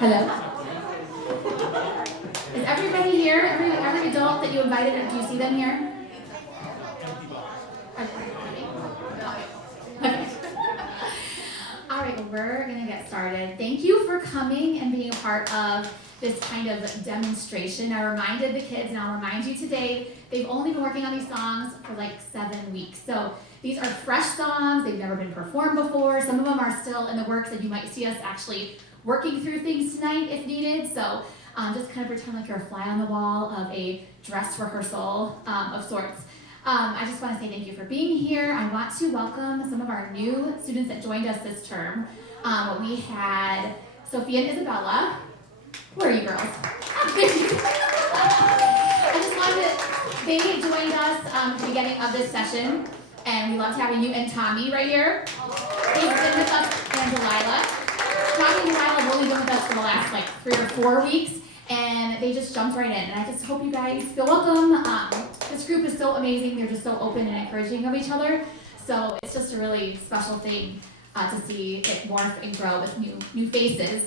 Hello? Is everybody here? Every adult that you invited, do you see them here? Okay. All right, well, we're going to get started. Thank you for coming and being a part of this kind of demonstration. I reminded the kids, and I'll remind you today, they've only been working on these songs for like 7 weeks. So these are fresh songs. They've never been performed before. Some of them are still in the works, and you might see us actually working through things tonight if needed. So just kind of pretend like you're a fly on the wall of a dress rehearsal of sorts. I just want to say thank you for being here. I want to welcome some of our new students that joined us this term. We had Sophia and Isabella. Where are you girls? I just wanted to, they joined us at the beginning of this session, and we loved having you. And Tommy right here. He's been with us, and Delilah. Tommy and Delilah have only been with us for the last like 3 or 4 weeks, and they just jumped right in. And I just hope you guys feel welcome. This group is so amazing. They're just so open and encouraging of each other. So it's just a really special thing to see it morph and grow with new faces.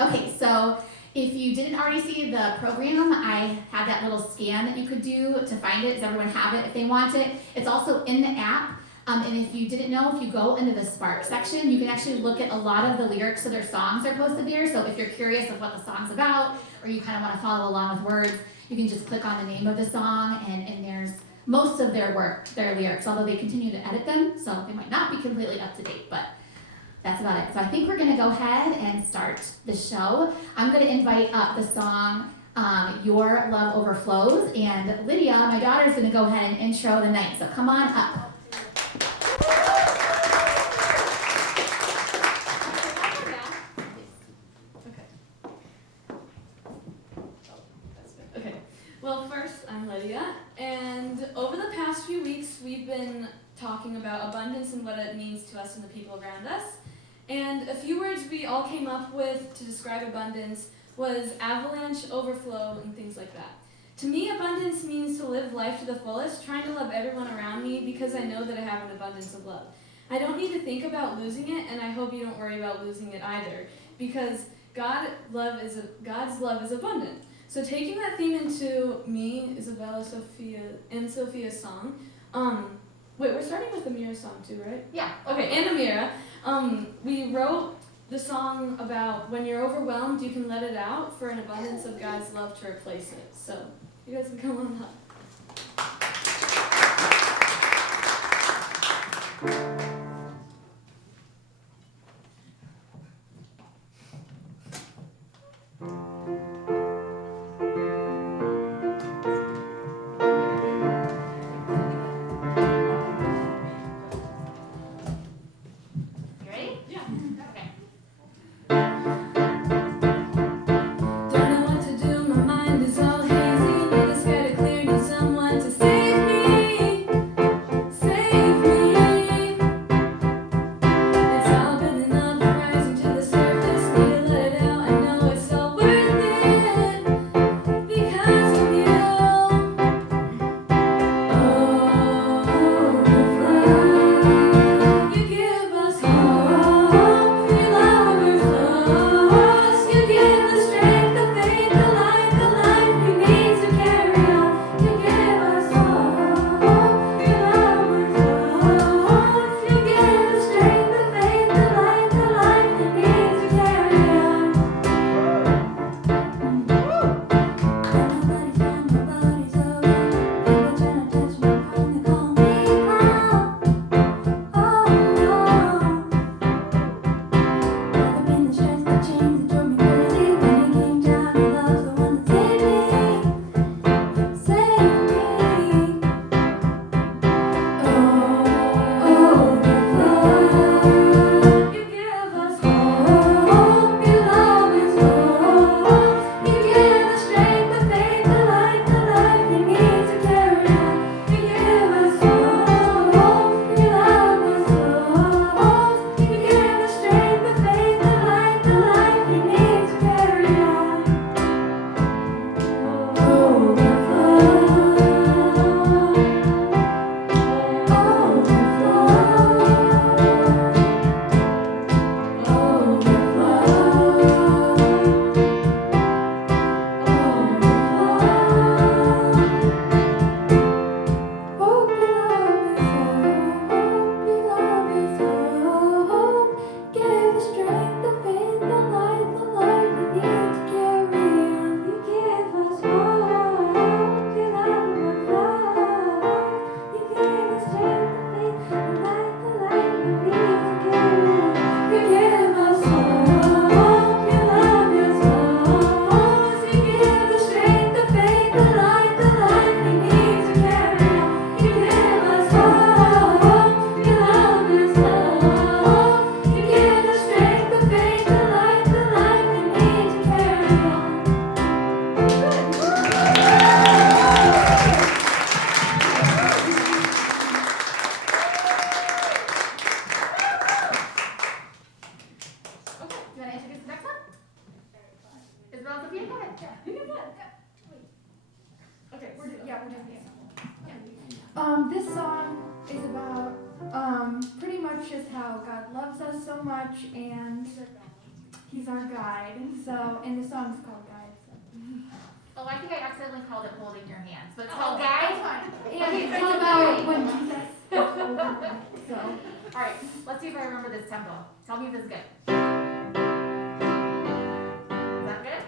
Okay, so if you didn't already see the program, I had that little scan that you could do to find it. Does everyone have it if they want it? It's also in the app. And if you didn't know, if you go into the Spark section, you can actually look at a lot of the lyrics of their songs are posted there. So if you're curious of what the song's about, or you kind of want to follow along with words, you can just click on the name of the song, and there's most of their work, their lyrics, although they continue to edit them, so they might not be completely up to date, but that's about it. So I think we're going to go ahead and start the show. I'm going to invite up the song, Your Love Overflows, and Lydia, my daughter, is going to go ahead and intro the night, so come on up. Well, first, I'm Lydia, and over the past few weeks, we've been talking about abundance and what it means to us and the people around us. And a few words we all came up with to describe abundance was avalanche, overflow, and things like that. To me, abundance means to live life to the fullest, trying to love everyone around me because I know that I have an abundance of love. I don't need to think about losing it, and I hope you don't worry about losing it either, because God's love is abundant. So taking that theme into me, Isabella, Sophia, and Sophia's song, wait, we're starting with Amira's song too, right? Yeah. Okay, and Amira, we wrote the song about when you're overwhelmed, you can let it out for an abundance of God's love to replace it. So you guys can come on up. Save me. This song is about pretty much just how God loves us so much and He's our guide. So, and the song's called Guide. So. Oh, I think I accidentally called it Holding Your Hands, but it's called Guide. And it's all about when Jesus is holding your hand. So. All right, let's see if I remember this tempo. Tell me if this is good. Is that good?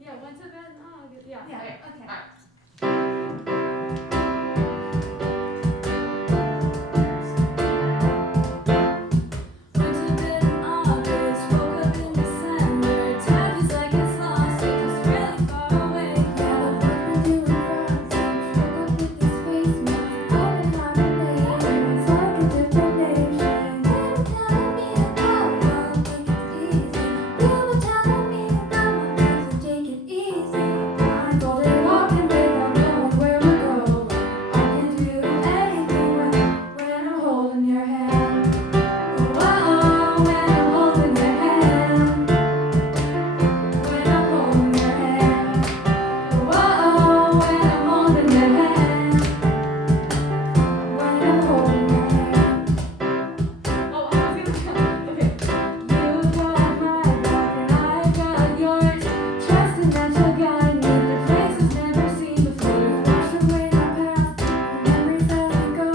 Yeah, went to bed. Oh, good. Yeah. Yeah. Okay. Okay. All right. Went to bed in August, woke up in December. Time feels like it's lost, it's just really far away. Yeah, the work we're doing frogs. Woke up with this face mask. Hoping I'm amazing. It's like a different nation. They were telling me about love, like it's easy. You were telling me about my life, so take it easy. Blindfolded, walking without knowing where we're going. I can do anything when I'm holding your hand. Whoa, when I'm holding your hand. When I'm holding your hand. Whoa, when I'm holding your hand. When I'm holding your hand. Oh, I was gonna. Okay. You got my back and I got yours. Trusting that you'll guide me to places never seen before. Wash away my past, memories as we go.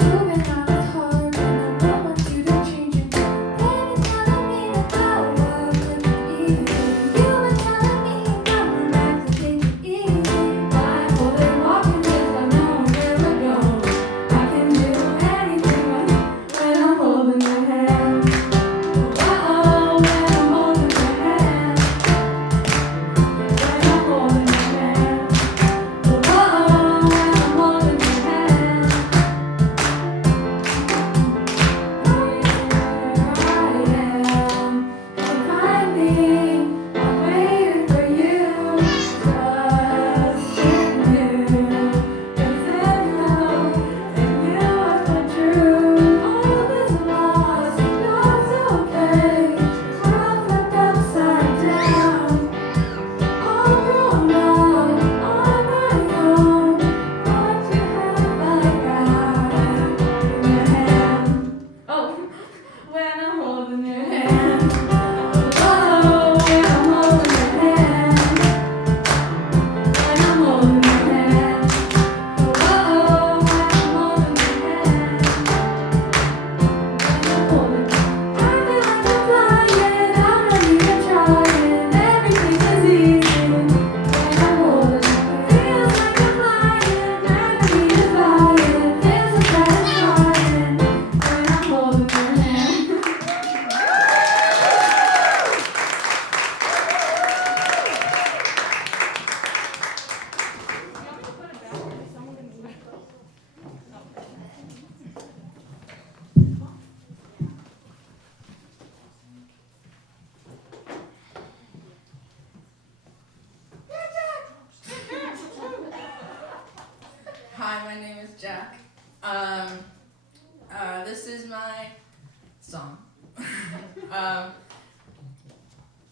Moving on is hard, and I don't want you to change it. They were telling me about love, like it's easy. You were telling me about my life, so take it easy. Blindfolded, walking without knowing where we're going. I can do anything when I'm holding your hand. Whoa, when I'm holding your hand. When I'm holding your hand. Whoa, when I'm holding your hand. Here I am, and find me. I'm waiting for you, trusting you. 'Cause I know that you are so true. All is lost, that's okay. World flipped upside down. All grown up on my own. What you have, I got in your hand. Oh, when I'm holding your hand. Whoa, when I'm holding your hand. When I'm holding your hand. Whoa, when I'm holding your hand. When I'm holding. I feel like I'm flying, I'm not even trying. Everything is easy when I'm holding. Feels like I'm flying, never need flying. Feels so satisfying when I'm holding your hand. Hi, my name is Jack. This is my song.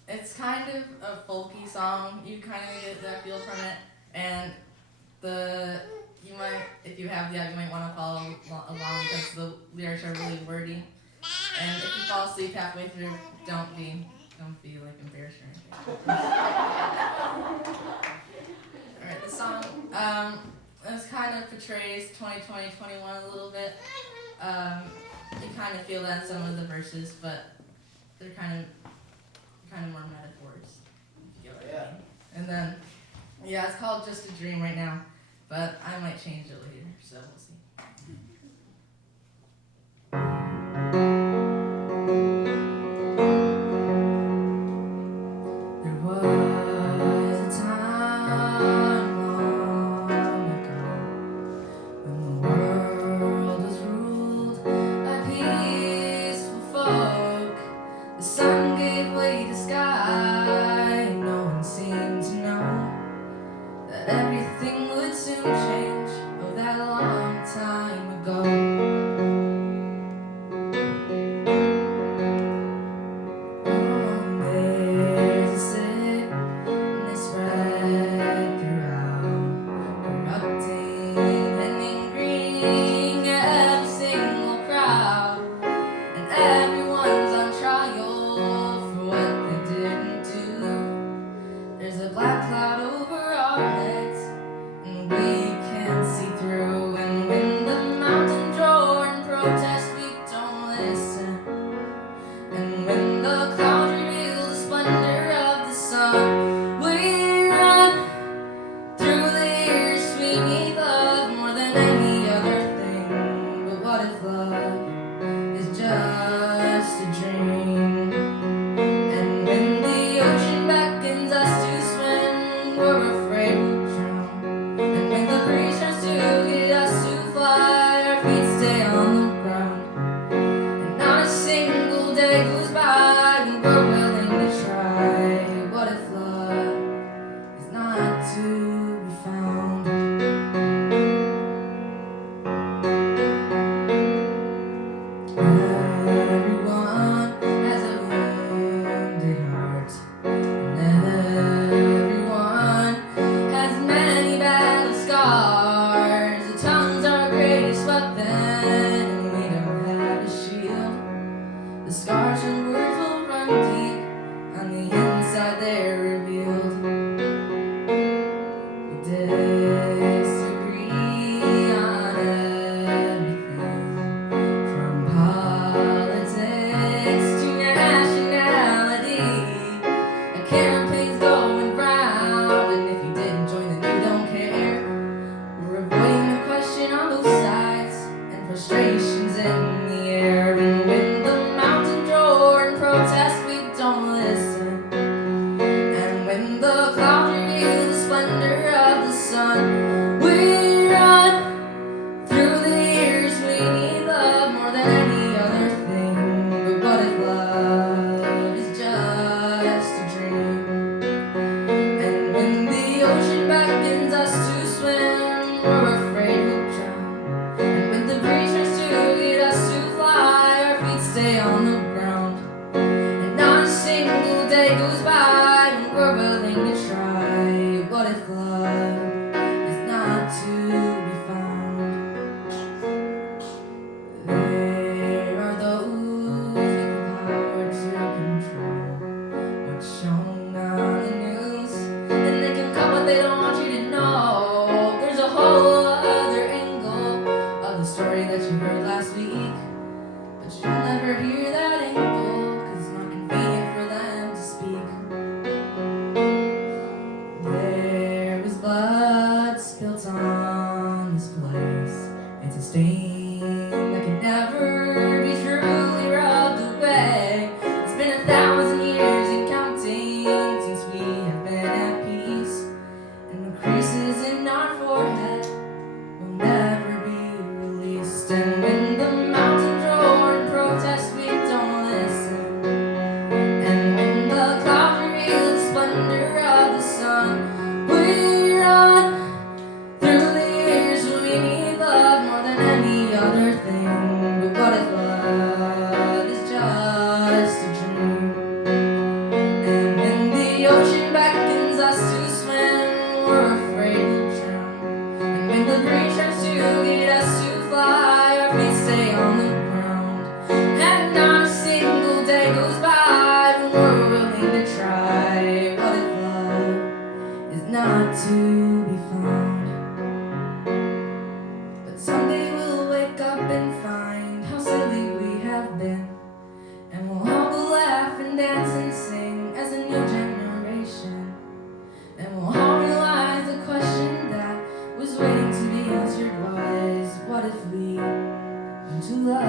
It's kind of a folky song. You kind of get that feel from it, and you might, if you have the app, you might want to follow along because the lyrics are really wordy. And if you fall asleep halfway through, don't be like embarrassed or anything. All right, the song. This kind of portrays 2020, 21 a little bit. You kind of feel that in some of the verses, but they're kind of more metaphors. If you get what I mean. And then, yeah, it's called Just a Dream right now, but I might change it later, so we'll see. There was a time long ago when the world was ruled by peaceful folk. The sun gave way to sky. No one seemed to know that everything would soon change. Oh, that long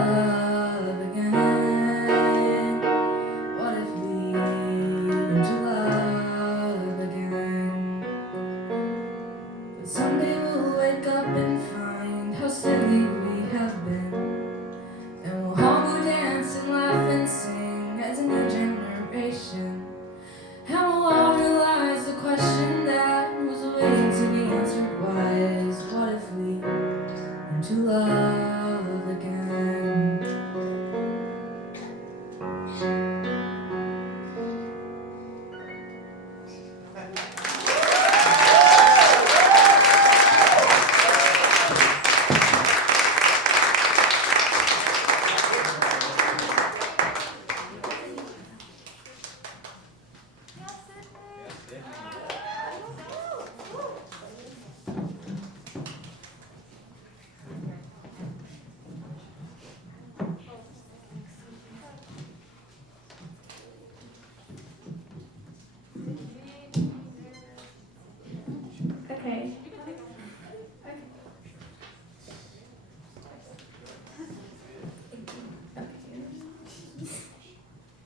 love again? What if we learn to love again? But someday we'll wake up and find how silly we have been, and we'll all go dance and laugh and sing as a new generation. And we'll all realize the question that was waiting to be answered was, what if we learn to love again? Okay.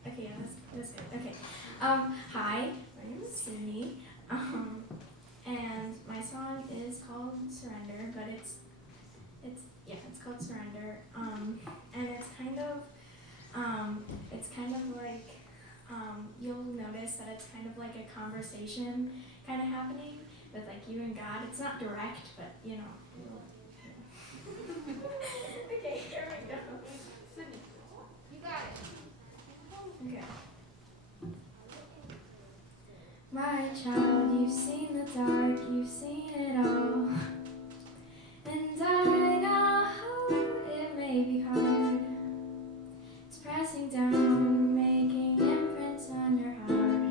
Okay, yeah, that's good. Okay. Hi, my name is Sydney. And my song is called Surrender, but it's called Surrender. And it's kind of like, you'll notice that it's kind of like a conversation kind of happening with like you and God. It's not direct, but you know. Okay, here we go. You got it. Okay. My child, you've seen the dark, you've seen it all. And I know it may be hard. It's pressing down, making imprints on your heart.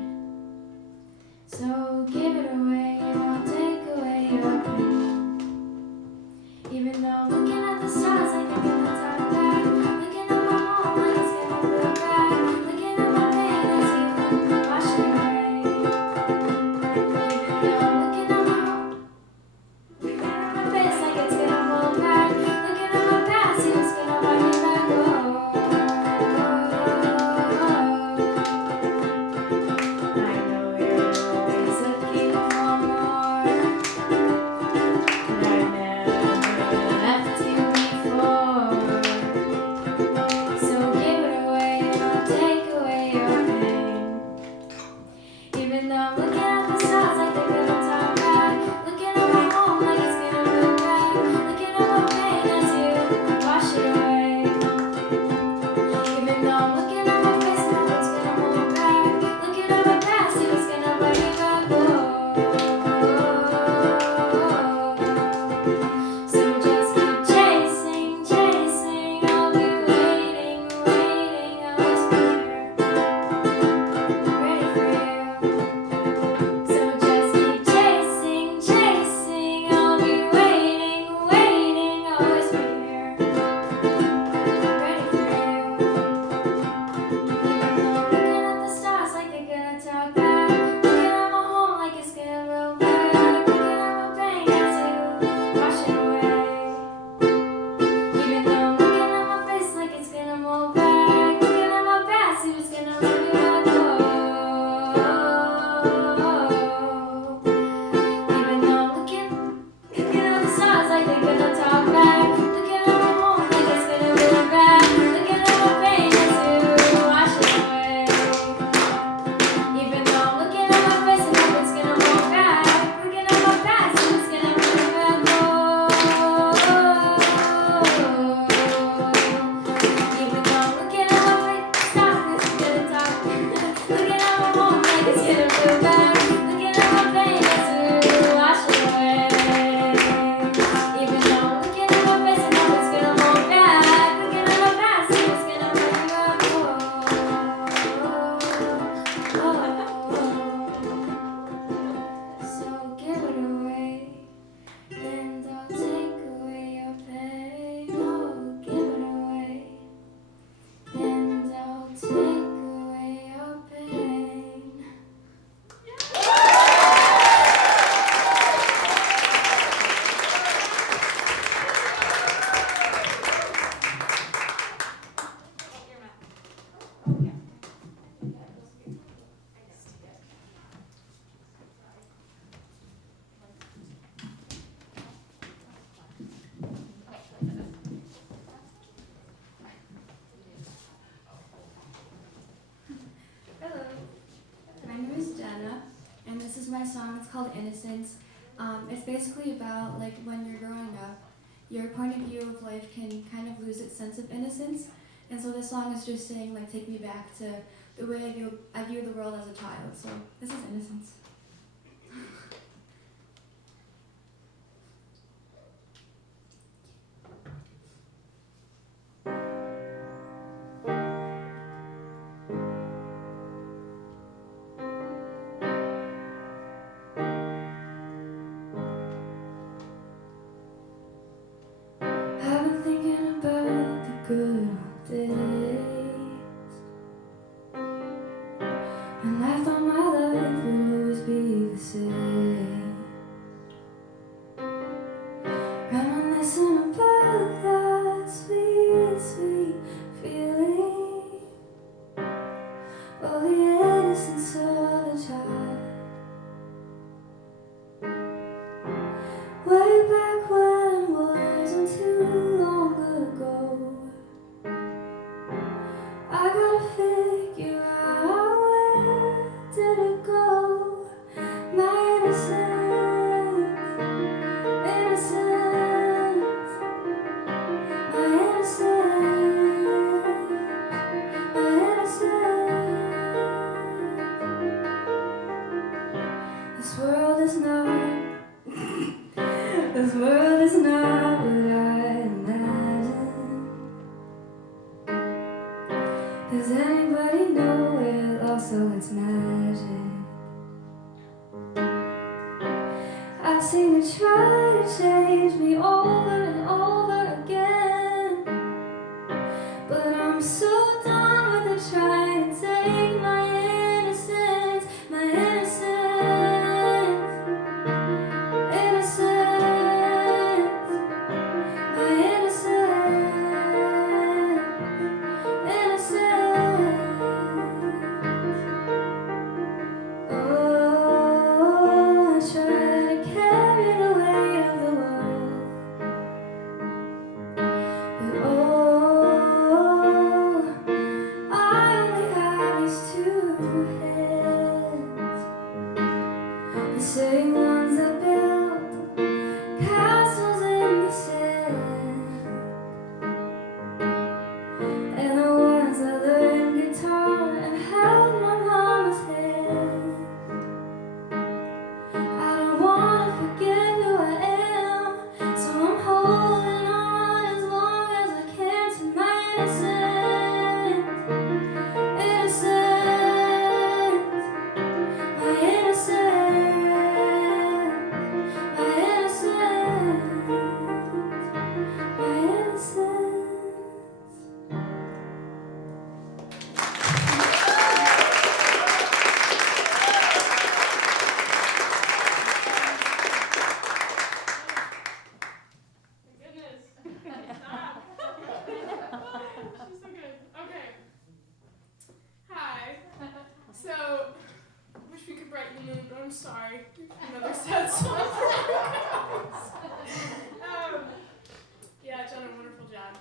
So give it away, it won't take away your pain. Even though looking at the stars, I think in the dark back. Looking at my home, like it's gonna go back. Looking at my pain, I see them washing away. Even though looking at my home. song. It's called Innocence. It's basically about like when you're growing up, your point of view of life can kind of lose its sense of innocence. And so this song is just saying like take me back to the way I view the world as a child. So this is Innocence. I've been thinking about the good old days, and I thought my life would always be the same. Reminiscing about that sweet, sweet feeling of the innocence of a child. Way back when wasn't too long ago. I gotta figure out where did it go? My innocence, innocence, my innocence, my innocence. This world is not. This world is not what I imagined. Does anybody know it lost all its magic? I've seen it try to change me over and over again, but I'm so done with it trying to take my innocence, my innocence. Same ones that built castles in the sand, and the ones that learned guitar and held my mama's hand. I don't wanna forget who I am, so I'm holding on as long as I can to my innocence, innocence, my innocence. So, wish we could brighten the mood, but I'm sorry. Another sad song for you guys. Yeah, Jenna, wonderful job.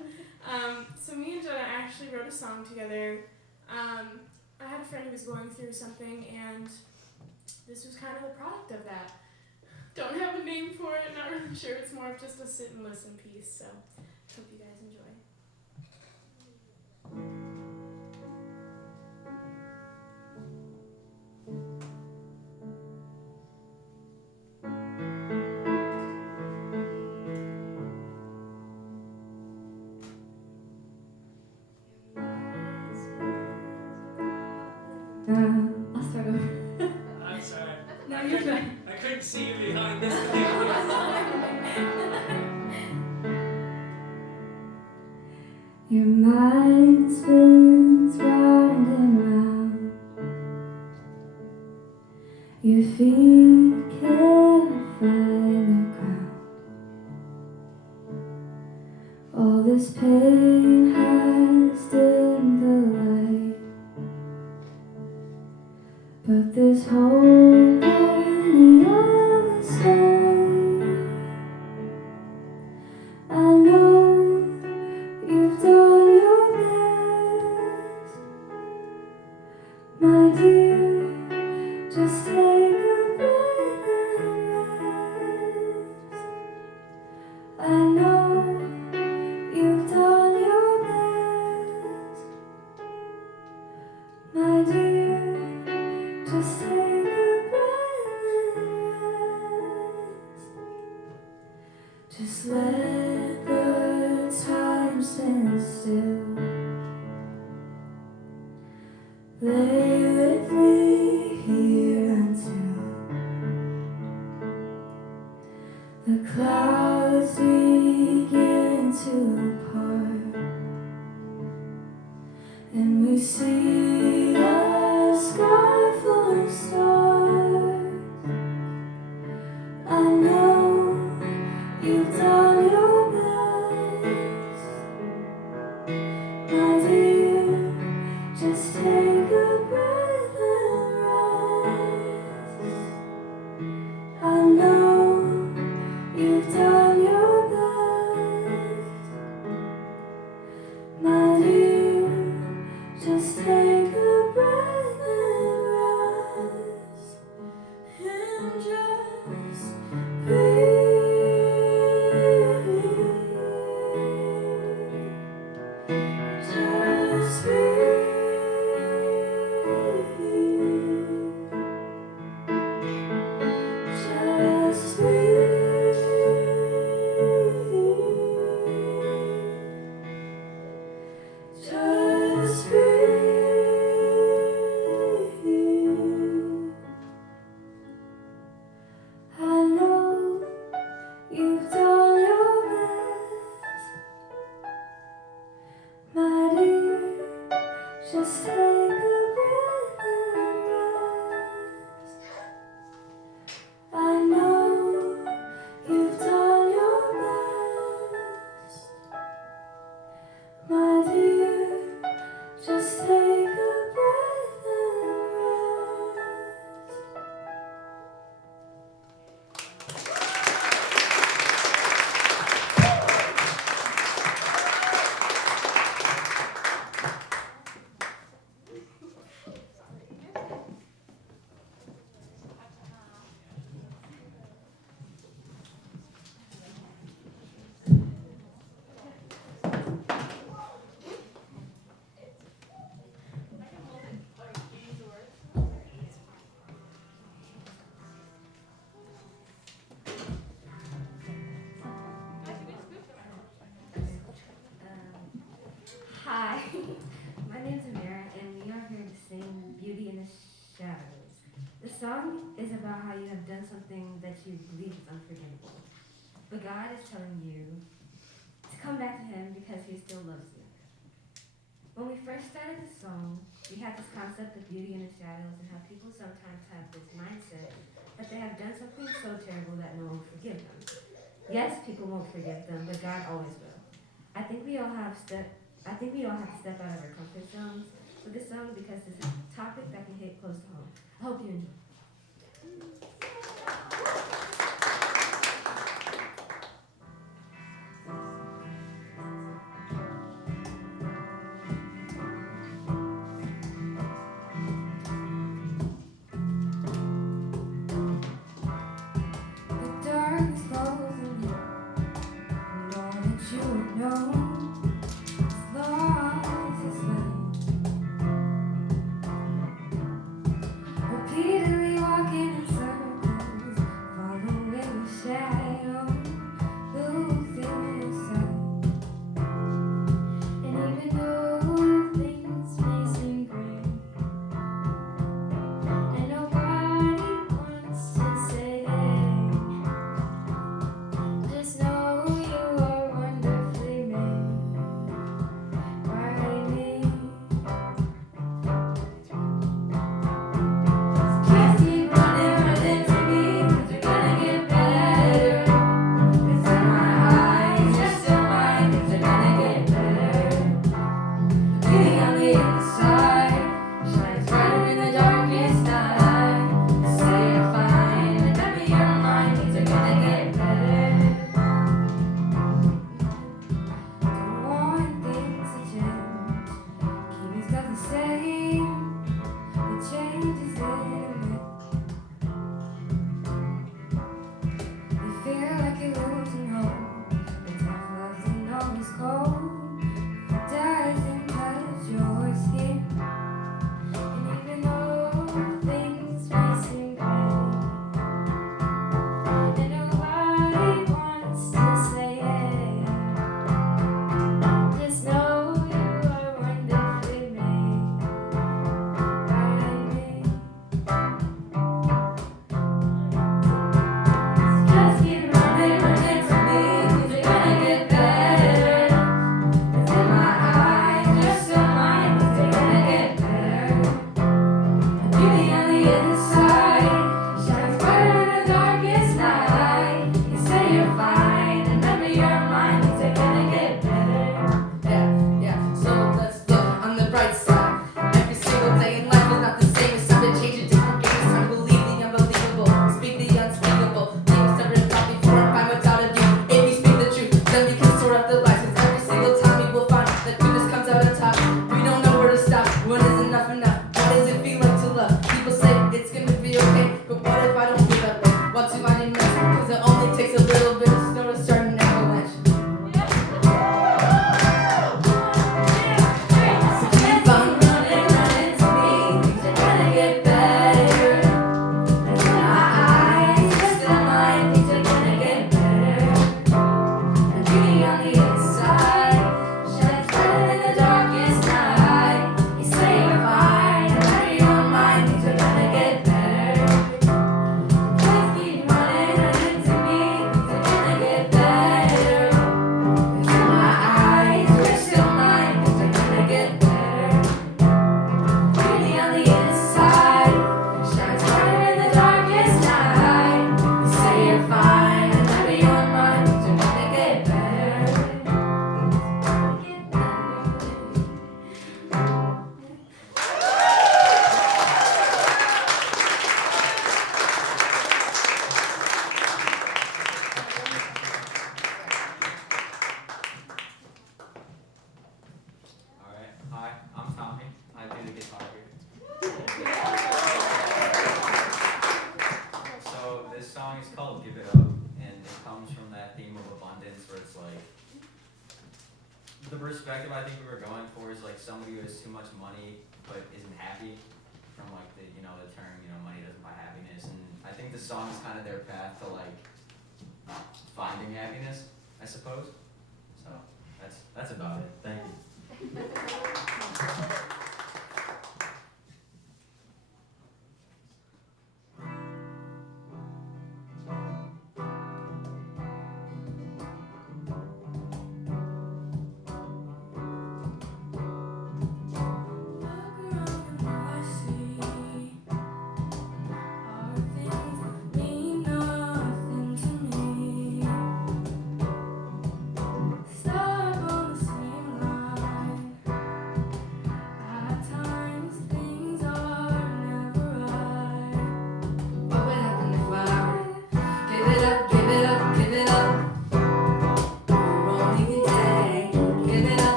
So me and Jenna actually wrote a song together. I had a friend who was going through something, and this was kind of the product of that. Don't have a name for it, not really sure. It's more of just a sit and listen piece, so hope you guys enjoy. I'll start over. I'm sorry. No, you're fine. I couldn't see you behind this. Your mind spins round and round. Your feet can't find the ground. All this pain has dimmed the light, but there's hope on the other side. I know you've done your best, my dear. Just take a breath. My dear, just take a breath and rest. Just let the time stand still. Lay with me here until the clouds begin to part and we see a sky full of stars. I know you've done your best, my dear. Just take a breath and rest. I know you've done your best, my dear. Just take a breath and rest and just breathe. Just breathe. Just breathe. Just breathe. I know you've done your best, my dear. Just take a breath and rest. I know you've done your best, my dear. Just take a breath and rest. Hi, my name's Amira, and we are here to sing Beauty in the Shadows. The song is about how you have done something that you believe is unforgivable. But God is telling you to come back to Him because He still loves you. When we first started the song, we had this concept of beauty in the shadows and how people sometimes have this mindset that they have done something so terrible that no one will forgive them. Yes, people won't forgive them, but God always will. I think we all have to step out of our comfort zones with this song because this is a topic that can hit close to home. I hope you enjoy. The darkness closing in, know that you know as long as it's light. Repeatedly walking in circles. Hi, I'm Tommy. I do the guitar here. So this song is called Give It Up, and it comes from that theme of abundance where it's like, the perspective I think we were going for is like somebody who has too much money but isn't happy, from like the, the term, money doesn't buy happiness, and I think the song is kind of their path to like finding happiness, I suppose. So that's about it. Thank you.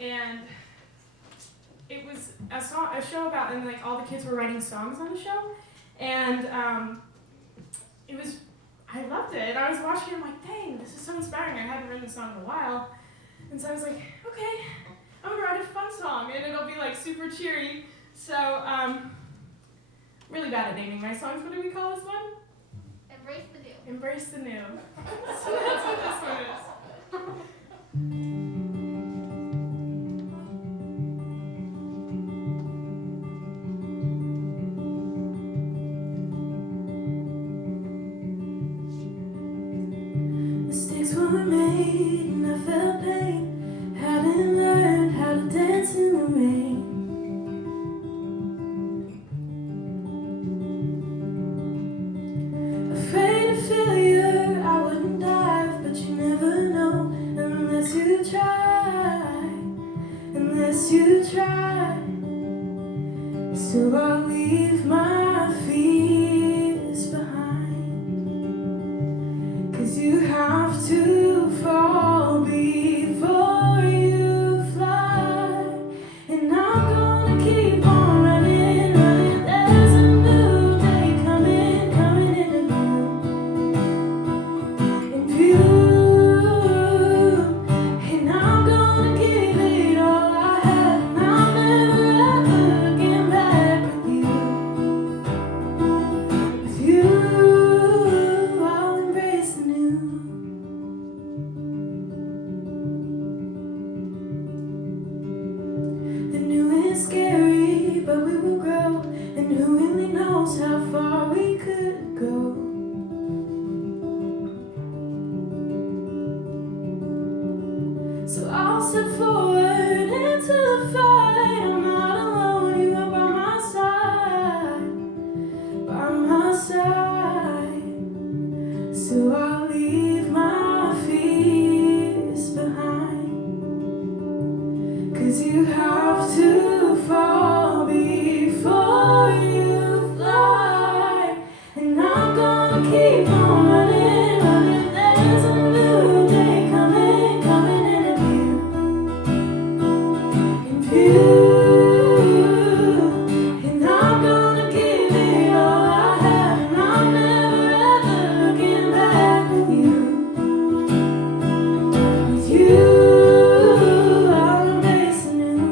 and it was a show about, and like all the kids were writing songs on the show, and I loved it. And I was watching it, I'm like, dang, this is so inspiring. I hadn't written a song in a while, and so I was like, okay, I'm gonna write a fun song, and it'll be like super cheery. So really bad at naming my songs. What do we call this one? Embrace the new. Embrace the new. So that's what this one is. Mistakes were made and I felt pain. Hadn't learned how to dance in the rain. Afraid of failure, I wouldn't dive, but you never know unless you try. Unless you try. So I'll leave my fears behind. 'Cause you have to fall before you fly. And I'm gonna keep on running, running. There's a new day coming, coming into view. And I'm gonna give it all I have. And I'll never ever get back with you. With you, I'll embrace the new. The new is scary, but we will grow. And who really knows how far we could go? So I'll step forward into the fight. I'm not alone, you are by my side. By my side. So I'll leave my fears behind. 'Cause you have to fall before you fly. And I'm gonna keep on running, running. There's a new day coming, coming into view. And I'm gonna give it all I have. And I'm never ever looking back with you. With you, I'll embrace the new.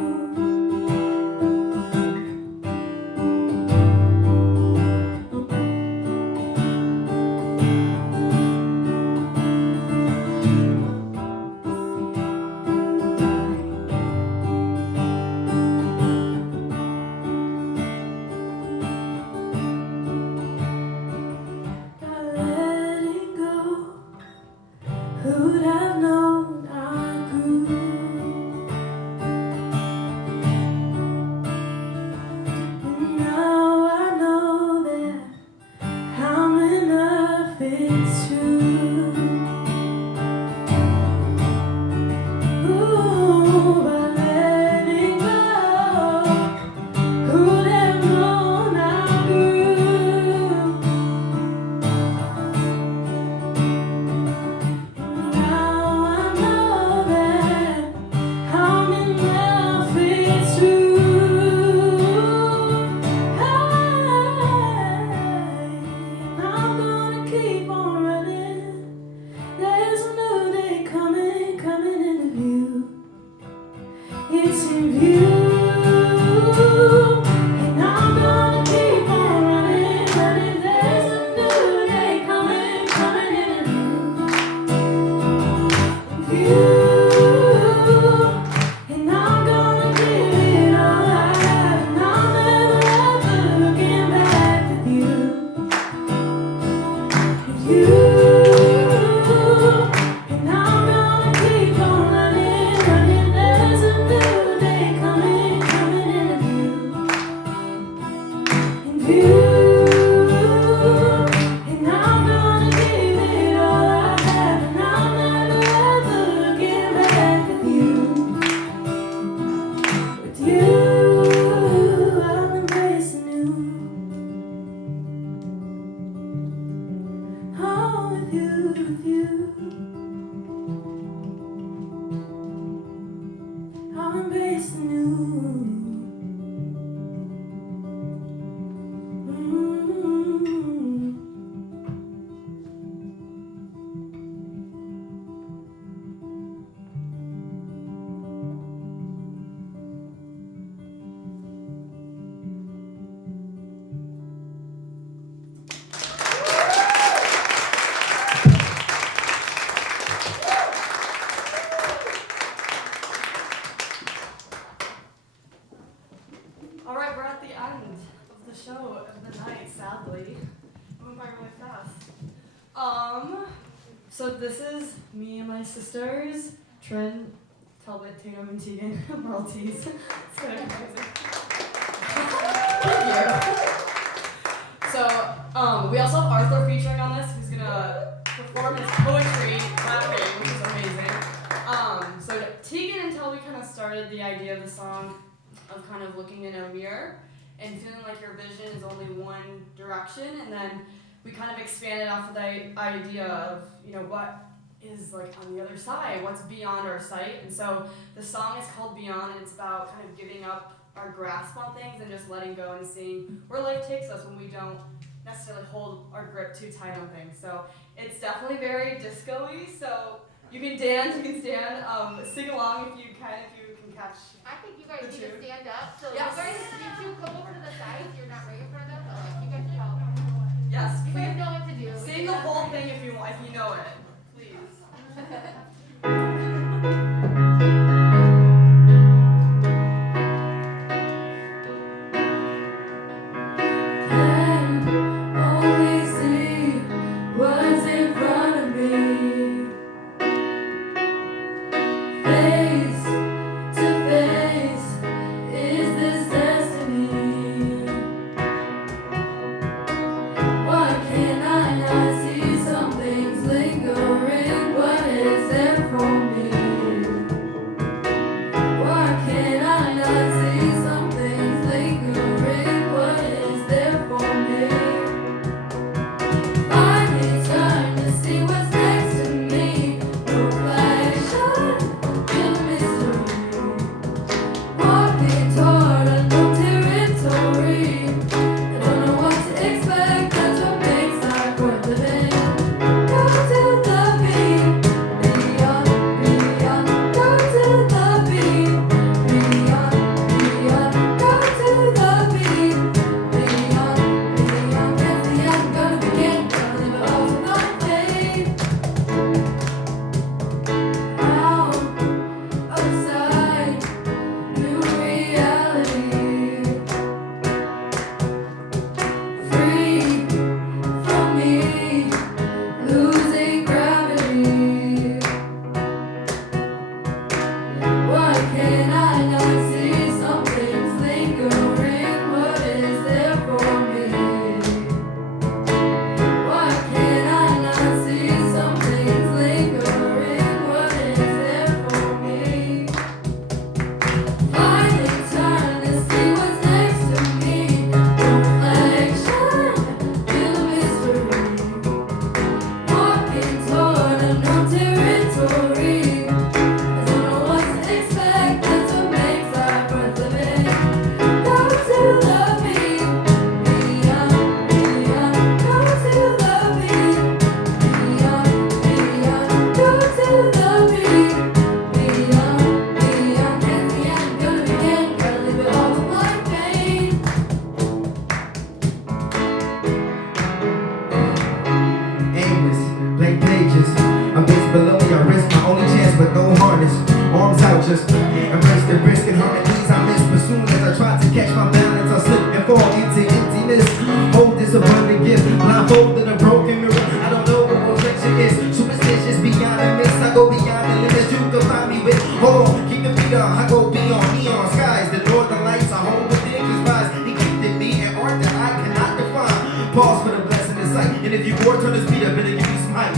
By letting go, who'd have known I grew? And now I know that I'm enough, it's true. Ooh, by letting go, who'd have known I grew? Now I know that I'm enough, it's true. I'm gonna keep on running. There's a new day coming, coming into view. It's in view. And I'm gonna keep on running, running. There's a new day coming, coming into view. And I'm gonna give it all I have. And I'm never ever looking back with you. With you. And I'm gonna keep on running, running. There's a new day coming, coming into view. And I'm gonna give it all I have. And I'm never ever looking back with you. With you, I'll embrace the new. Oh, with you, I'll embrace the new. So this is me and my sisters, Trin, Talbot, Tatum, and Tegan, Maltese. It's kind of confusing. So, we also have Arthur featuring on this, who's gonna perform his poetry rapping, which is amazing. So Tegan and Talbot kind of started the idea of the song of kind of looking in a mirror and feeling like your vision is only one direction, and then we kind of expanded off of the idea of, what is like on the other side, what's beyond our sight. And so the song is called Beyond, and it's about kind of giving up our grasp on things and just letting go and seeing where life takes us when we don't necessarily hold our grip too tight on things. So it's definitely very disco-y, so you can dance, you can stand, sing along if you can catch. I think you guys The need two. to stand up. So Yes. you two come over to the side if you're not right in front of them, but like you guys should help. Yes, You guys please know what to do. sing the whole thing if you know it, please. Can only see what's in front of me. Face to face, is this destiny? Why can I not see some things lingering? What is there for me? Why can I not see some things lingering? What is there for me? Finally turn to see what's next to me. Reflection, feel the mystery. Walking toward unknown territory. I don't know what to expect. That's what makes life worth living. Go to the beat, beyond, beyond. Go to the beat, beyond, beyond. Go to the beat, beyond, beyond. That's the end. Gonna begin. Gonna leave it all to my fate. Out of sight, new reality. Free from me, losing gravity. Why can I not see some things lingering? What is there for me? Why can I not see some things lingering? What is there for me? Finally turn to see what's next to me. Reflection, feel the mystery. Walking toward unknown territory. I don't know what to expect. That's what makes life worth living. Go to the beat, beyond, beyond. Go to the beat, beyond, beyond. Go to the beat, beyond, beyond. At the end, gonna begin. Gotta leave it all to blind pain. Aimless, blank pages. I'm base below me, I risk my only chance, but no harness. Arms out, just embrace the risk and harmonies I miss. But soon as I try to catch my balance, I slip and fall into emptiness. Hold this abundant gift, blindfolded a broken mirror. I don't know what reflection is. Superstitious beyond the mist, I go beyond the limits. You can find me with. Hold on, keep the beat on. I go beyond neon skies. The northern lights are home within, 'cause vibes they gifted me an art that I cannot define. Pause for the blessing in sight, and if you war, turn this beat up, better give me some hype.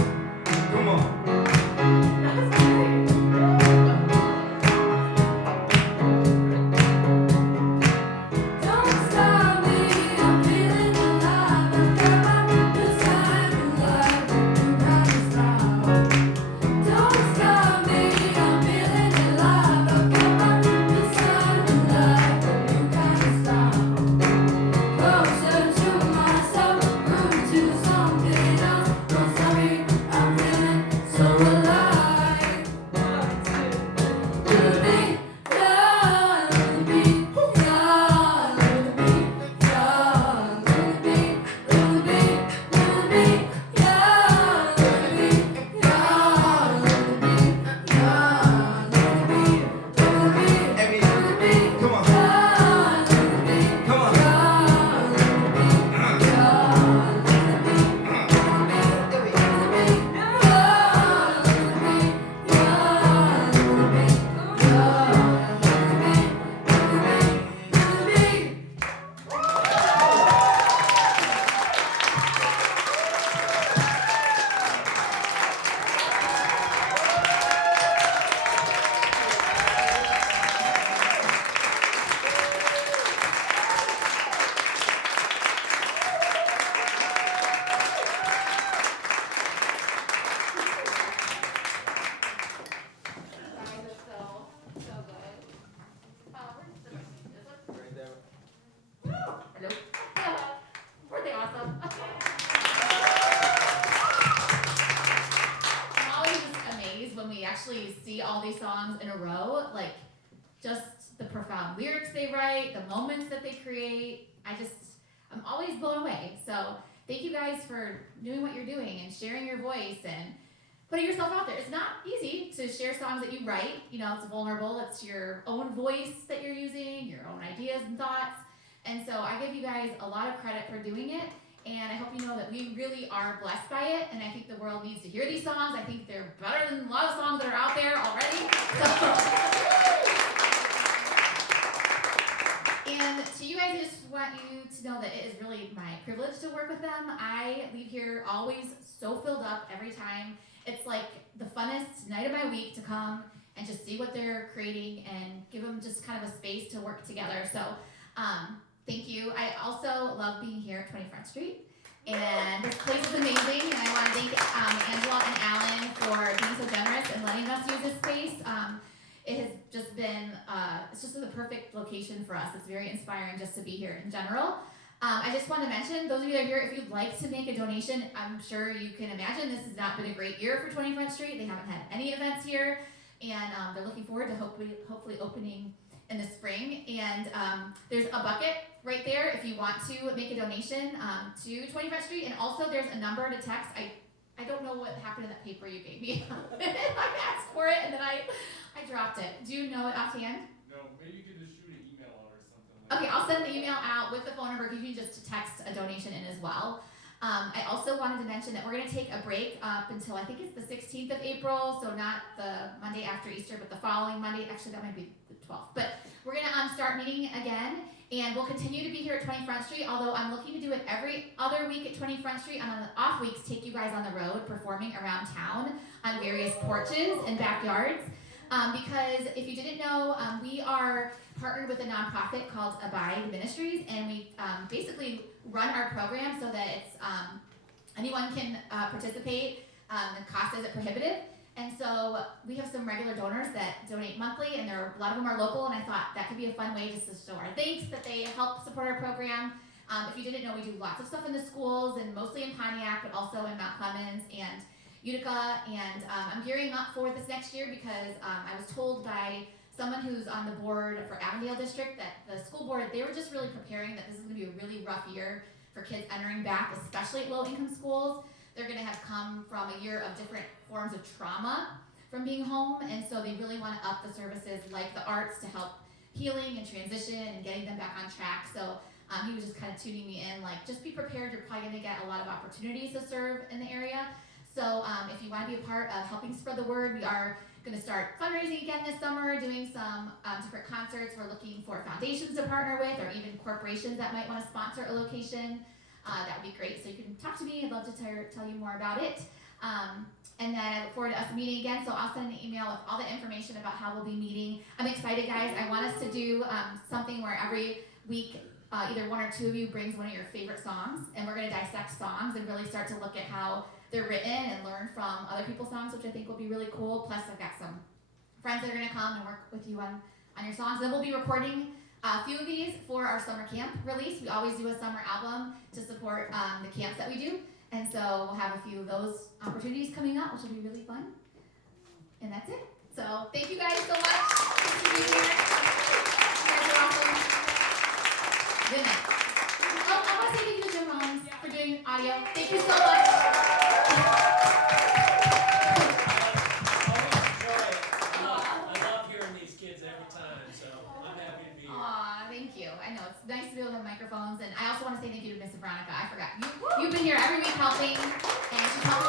Come on. Don't stop me, I'm feeling alive. I've got my desire in life. You gotta stop. Don't stop me, I'm feeling alive. I've got my desire in life. You gotta stop. Closer to myself, room to something else. Don't stop me, actually see all these songs in a row, like just the profound lyrics they write, the moments that they create, I'm always blown away. So thank you guys for doing what you're doing and sharing your voice and putting yourself out there. It's not easy to share songs that you write. You know, it's vulnerable. It's your own voice that you're using, your own ideas and thoughts. And so I give you guys a lot of credit for doing it. And I hope you know that we really are blessed by it. And I think the world needs to hear these songs. I think they're better than a lot of songs that are out there already. And to you guys, I just want you to know that it is really my privilege to work with them. I leave here always so filled up every time. It's like the funnest night of my week to come and just see what they're creating and give them just kind of a space to work together. So thank you. I also love being here at 20 Front Street. And this place is amazing. And I want to thank Angela and Alan for being so generous and letting us use this space. It has just been, it's just the perfect location for us. It's very inspiring just to be here in general. I just want to mention, those of you that are here, if you'd like to make a donation, I'm sure you can imagine this has not been a great year for 20 Front Street. They haven't had any events here, and they're looking forward to hopefully opening in the spring. And there's a bucket right there if you want to make a donation to 20 Front Street. And also there's a number to text. I don't know what happened in that paper you gave me. I asked for it and then I dropped it. Do you know it offhand? No, maybe you could just shoot an email out or something. Okay, I'll send the email out with the phone number. You can just text a donation in as well. I also wanted to mention that we're going to take a break up until I think it's the 16th of April, so not the Monday after Easter, but the following Monday. Actually, that might be the 12th. But we're going to start meeting again, and we'll continue to be here at 20 Front Street, although I'm looking to do it every other week at 20 Front Street, and on the off weeks, take you guys on the road performing around town on various porches and backyards. Because if you didn't know, we are partnered with a nonprofit called Abide Ministries, and we basically run our program so that it's anyone can participate. The cost isn't prohibitive, and so we have some regular donors that donate monthly, and a lot of them are local. And I thought that could be a fun way just to show our thanks that they help support our program. If you didn't know, we do lots of stuff in the schools, and mostly in Pontiac, but also in Mount Clemens and Utica, and I'm gearing up for this next year because I was told by someone who's on the board for Avondale District that the school board, they were just really preparing that this is going to be a really rough year for kids entering back, especially at low-income schools. They're going to have come from a year of different forms of trauma from being home, and so they really want to up the services like the arts to help healing and transition and getting them back on track. So he was just kind of tuning me in, like, just be prepared. You're probably going to get a lot of opportunities to serve in the area. So if you want to be a part of helping spread the word, we are going to start fundraising again this summer, doing some different concerts. We're looking for foundations to partner with, or even corporations that might want to sponsor a location. That would be great. So you can talk to me. I'd love to tell you more about it. And then I look forward to us meeting again. So I'll send an email with all the information about how we'll be meeting. I'm excited, guys. I want us to do something where every week either one or two of you brings one of your favorite songs, and we're going to dissect songs and really start to look at how they're written and learn from other people's songs, which I think will be really cool. Plus, I've got some friends that are going to come and work with you on your songs. Then we'll be recording a few of these for our summer camp release. We always do a summer album to support the camps that we do. And so we'll have a few of those opportunities coming up, which will be really fun. And that's it. So thank you guys so much for being here. You guys are awesome. Good night. Oh, I want to say thank you to Jim Rollins for doing audio. Thank you so much. I know, it's nice to be able to have microphones, and I also want to say thank you to Miss Veronica. I forgot. You've been here every week helping, and she's helped